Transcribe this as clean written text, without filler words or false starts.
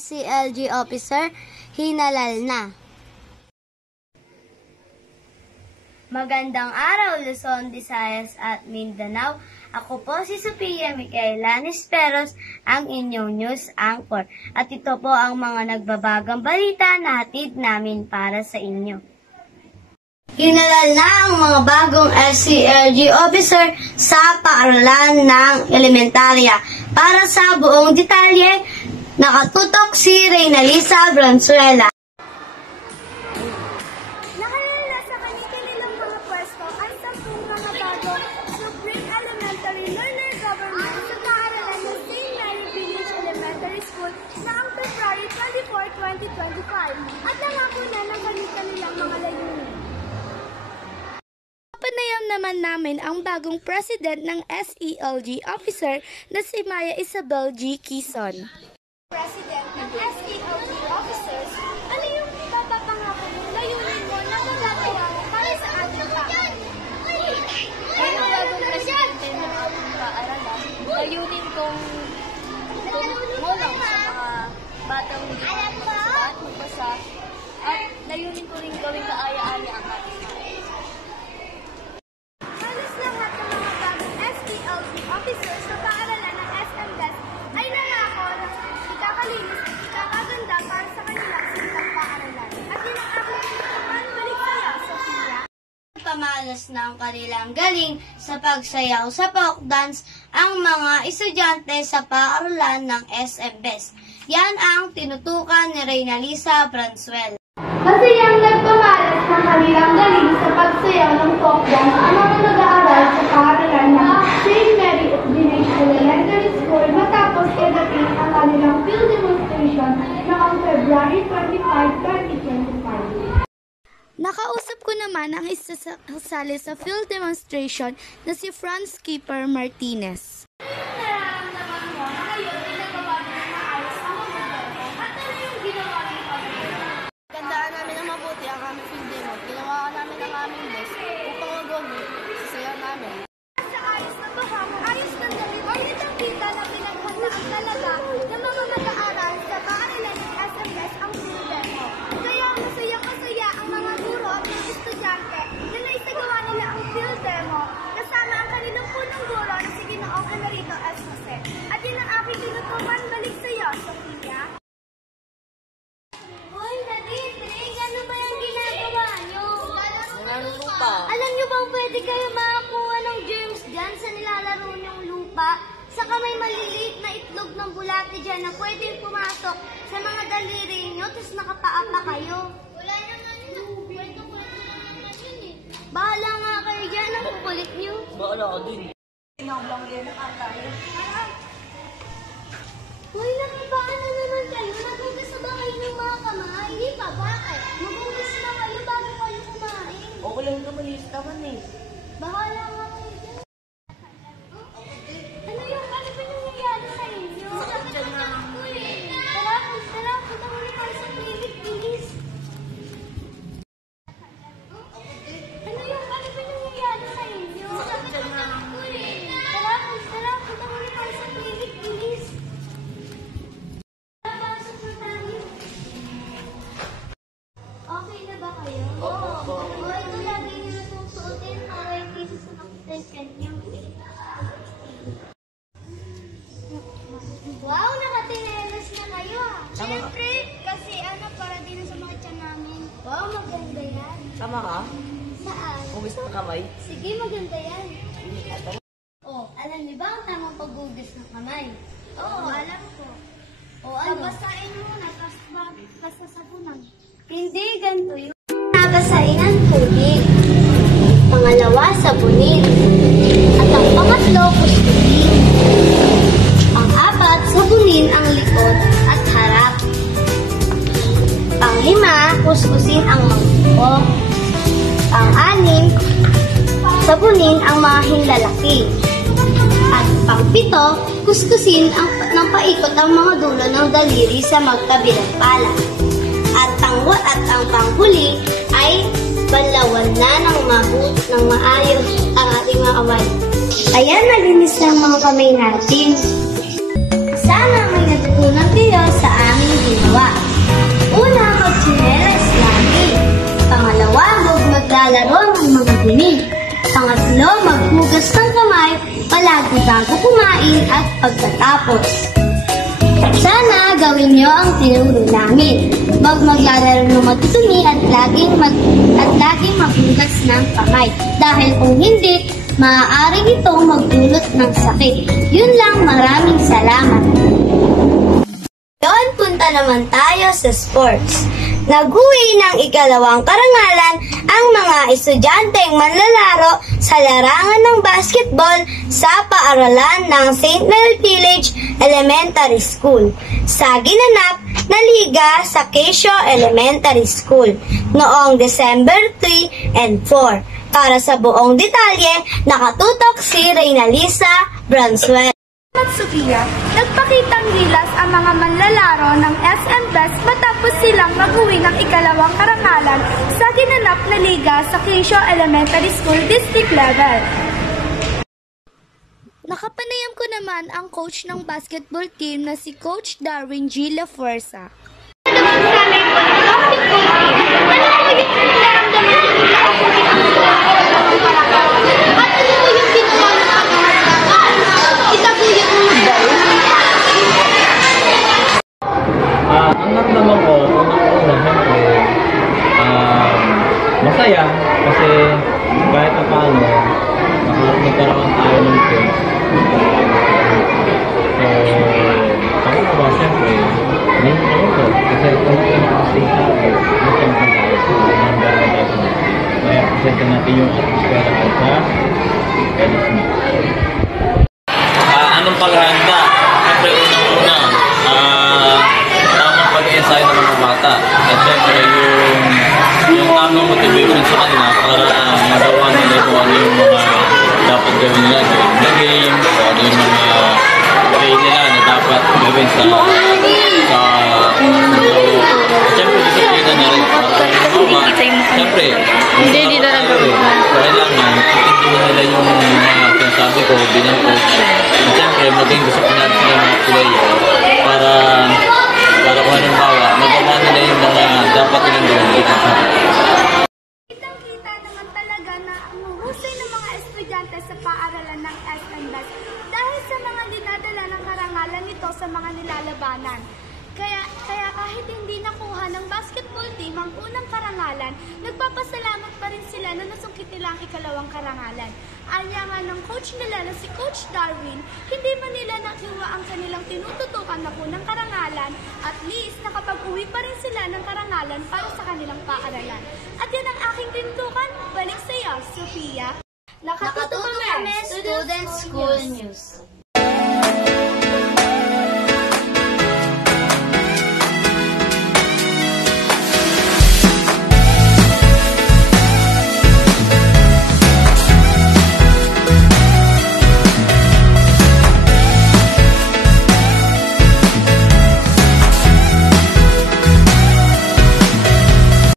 SCLG officer, hinalal na. Magandang araw, Luzon, Visayas at Mindanao. Ako po si Sophia Micaela Nisperos, ang inyong news anchor. At ito po ang mga nagbabagang balita na hatid namin para sa inyo. Hinalal na ang mga bagong SCLG officer sa paaralan ng elementarya. Para sa buong detalye, nakatutok si Reynalisa Valenzuela. Nakalala sa kanilang mga pwesto ang 10 mga bagong Supreme Elementary Learner Government sa paaralan ng St. Mary Village Elementary School noong February 24, 2025 at nangako na ng kanilang mga layunin. Panayam naman namin ang bagong president ng SCLG officer na si Maya Isabel G. Quezon. President ng SCLG officers, ano yung papapangako mo, layunin mo na magagawa mo para sa ating bayan? Ang bagong presidente ng ating paaralan, layunin kong tumulong sa mga batang hindi makapagsulat at magbasa at layunin ko rin gawing kaaya-aya ang ating bayan. Halos lahat ng mga bagong SCLG officers sa paaralan ng SMDES ay nangako ng ikakalinis at ikakaganda para sa kanilang sinilang paaralan. At yun ang aking naman balik sa'yo, Sophia. Pamalas ng kanilang galing sa pagsayaw sa folk dance ang mga estudyante sa paaralan ng SMDES. Yan ang tinutukan ni Reynalisa Valenzuela. Kasi yung nagpamalas ng kanilang galing sa pagsayaw ng folk dance ang mga nag-aaral sa paaralan ng St. Mary Village Elementary School matapos i-dating ang kanilang field demonstration noong February 25, 2025. Nakausap ko naman ang isa sa kasali sa field demonstration na si Franz Skipper Martinez. Nararamdaman mo na ngayon ay nagawa na ng maayos ang problema at ano yung ginawa ng pag-ibig? Gandaan namin ang mabuti ang aming field demo. Ginawa namin ang aming best upang magawin sa sayaw namin. Sa ayos na bahang, ayos ng galing, ay itang kita na pinaghandaan talaga ng mga mag-aaral sa paaralan ng SMDES ang field demo. Kaya masaya ang mga guro at mga estudyante na naisagawa nila ang field demo kasama ang kanilang punong guro na si Ginoong Emerito S. Jose. At yun ang aking tinutukan balik sa iyo, Sophia. Hoy, Nadine, ano ba yung ginagawa nyo? Lupa. Alam nyo bang pwede kayo makakuha ng germs dyan sa nilalaro nyong lupa? Saka may maliliit na itlog ng bulate dyan na pwedeng pumasok sa mga daliri nyo tapos nakapaa pa kayo. Wala naman yun. Pwede ko naman yun eh. Bahala nga kayo dyan ang kukulit nyo. Baala ka din. Hoy, nakipaan na naman kayo. Nagugas ba kayo ng mga kamay? Hindi pa, bakit? Magugas na kayo bago kayo kumain. Okay lang ito, maliit naman eh. Bahala nga kayo dyan. Ano yung ano ba nangyayari sa inyo? Sakit na. Tara, punta muna tayo sa clinic, please. Ano yung ano ba nangyayari sa inyo? Sakit na. Tara, punta muna tayo sa clinic, please. Pasok na tayo. Okay na ba kayo? Oo. Ito lagi nyo susuotin para hindi susunod nyo. Wow, nakatinelas na kayo ah. Siyempre, kasi para din sa mga tiyan namin. Wow, maganda yan. Tama ka? Saan? Huwis ng kamay. Sige, maganda yan. Alam niyo ba ang tamang paghugas ng kamay? Oo, alam ko. Ano? Babasain muna, tapos sasabunan. Hindi ganito yun. Nabasain ang tubig. Pangalawa, sabunin. At ang pangatlo, kuskusin. Pang-apat, sabunin ang likod at harap. Pang-lima, kuskusin ang mangkok. Pang-anim, sabunin ang mga hinlalaki. At pang-pito, kuskusin ng paikot ang mga dulo ng daliri sa magkabilang pala. At ang panghuli ay banlawan na ng maayos ang ating mga kamay. Ayan, nalinis na ang mga kamay natin. Sana may natutunan kayo sa aming video. ginagawa. Una, magsinelas lagi. Pangalawa, huwag maglalaro ng mga dumi. Pangatlo, maghugas ng kamay palagi bago kumain at pagkatapos. Sana gawin niyo ang tinuro namin. Huwag maglalaro ng matutumi at laging maghugas ng kamay. Dahil kung hindi, maaaring ito magdulot ng sakit. Yun lang, maraming salamat. Doon punta naman tayo sa sports. Nag-uwi ng ikalawang karangalan ang mga estudyanteng manlalaro sa larangan ng basketball sa paaralan ng St. Mary Village Elementary School sa ginanap na liga sa Quezio Elementary School noong December 3 and 4. Para sa buong detalye, nakatutok si Reynalisa Branswell. At Sophia, nagpakitang gilas ang mga manlalaro ng SM Best matapos silang mag-uwi ng ikalawang karangalan sa ginanap na liga sa Quezio Elementary School District Level. Nakapanayam ko naman ang coach ng basketball team na si Coach Darwin G. Lafuerza. Ang naramdaman ko, unang-una, siyempre, masaya kasi kahit na paano, nagkaroon tayo ng coach. So, ako ba, siyempre, nandun ko kasi kung nakasing tayo, masaya tayo. Kaya presente natin yung atmosfera ko sa Ellis Smith. Anong paghahanda? Siyempre, unang-una, tamang pag-i-ensayo ng mga bata. At syempre yung tamang motivation sa kanila para magawa nila kung ano yung mga dapat gawin nila sa game, kung ano yung mga play nila na dapat gawin sa syempre disiplina na rin syempre hindi talaga kailangan itindihan nila yung mga sinasabi ko bilang coach at syempre maging disiplinado sila mga player para kung halimbawa, magawa nila yung mga dapat nilang gawin. Kitang-kita naman talaga na ang husay ng mga estudyante sa paaralan ng SM Best dahil sa mga dinadala ng karangalan nito sa mga nilalabanan. Kaya kahit hindi nakuha ng basketball team ang unang karangalan, nagpapasalamat pa rin sila na nasungkit nila ang ikalawang karangalan. Anya nga ng coach nila na si Coach Darwin, hindi man nila nakuha ang kanilang tinututukan na unang karangalan, at least nakapag-uwi pa rin sila ng karangalan para sa kanilang paaralan. At yan ang aking tinutukan, balik sa iyo, Sophia. Nakatutok kami, Student School News.